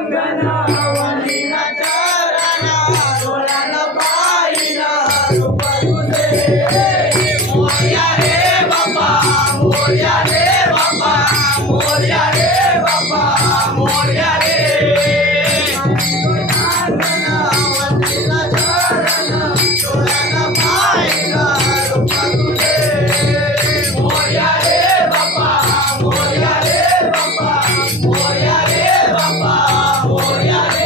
अंगण वनिना चरण डोळ्यान पाहिलं रूप तुझे मोरया रे बाप्पा मोरया रे बाप्पा मोरया रे बाप्पा मोरया रे अंगण वनिना चरण डोळ्यान पाहिलं रूप तुझे मोरया रे बाप्पा मोरया रे बाप्पा मोरया रे बाप्पा मोरया रे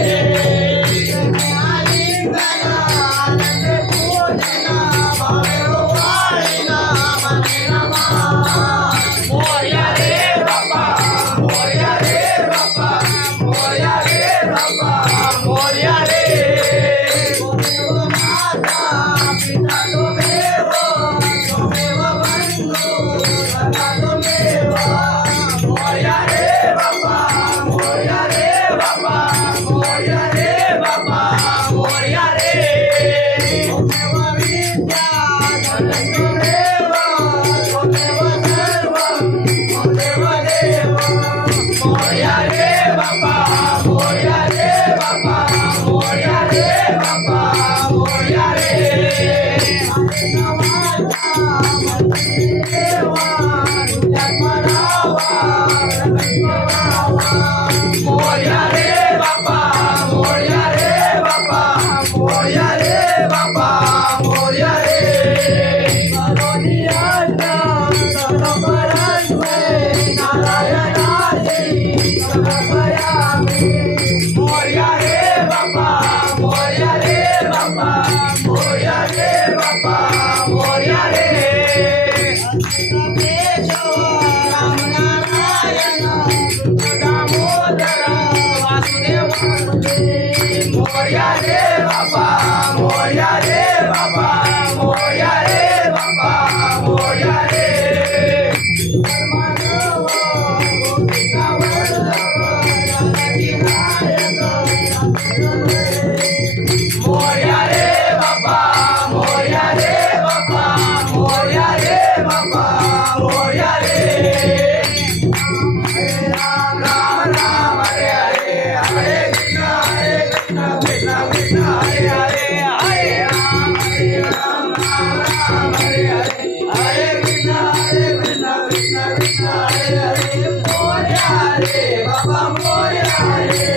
आलिंगन आनंद पूजन भावे वाळीना मने नमा मोरया रे बाप्पा मोरया रे बाप्पा मोरया रे बाप्पा मोरया रे त्वमेव माता पिता त्वमेव त्वमेव बंधु सखा त्वमेव मोरया रे बाप्पा मोरया रे बाप्पा मोरया रे बाप्पा मोरया रे त्वमेव विद्या धनं त्वमेव त्वमेव सर्वं त्वमेव देव मोरया रे बाप्पा मोरया रे बाप्पा मोरया रे बाप्पा मोरया रे माता मंदिर देवा तुझ्या परावा मोरया रे बाप्पा मोरया रे बाप्पा मोरया रे बाप्पा मोरया रे करोनियाना सर्वपरात्मे नारायणाची सर्वभयामी मोरया रे बाप्पा मोरया रे बाप्पा मोरया रे बाप्पा मोरया रे केशव रामनारायण दामोदर वासुदेव मोरया रे बाप्पा मोरया रे बाप्पा मोरया रे बाप्पा मोरया रे धर्मानव गोपिका वल्लभ जानकी नायक मोरया रे बाप्पा मोरया रे बाप्पा मोरया रे बाप्पा मोरया रे हरे राम राम राम हरे हरे हरे कृष्ण कृष्ण कृष्ण हरे हरे हरे राम राम राम हरे हरे हरे कृष्ण कृष्ण कृष्ण हरे हरे मोरया रे बाप्पा मोरया रे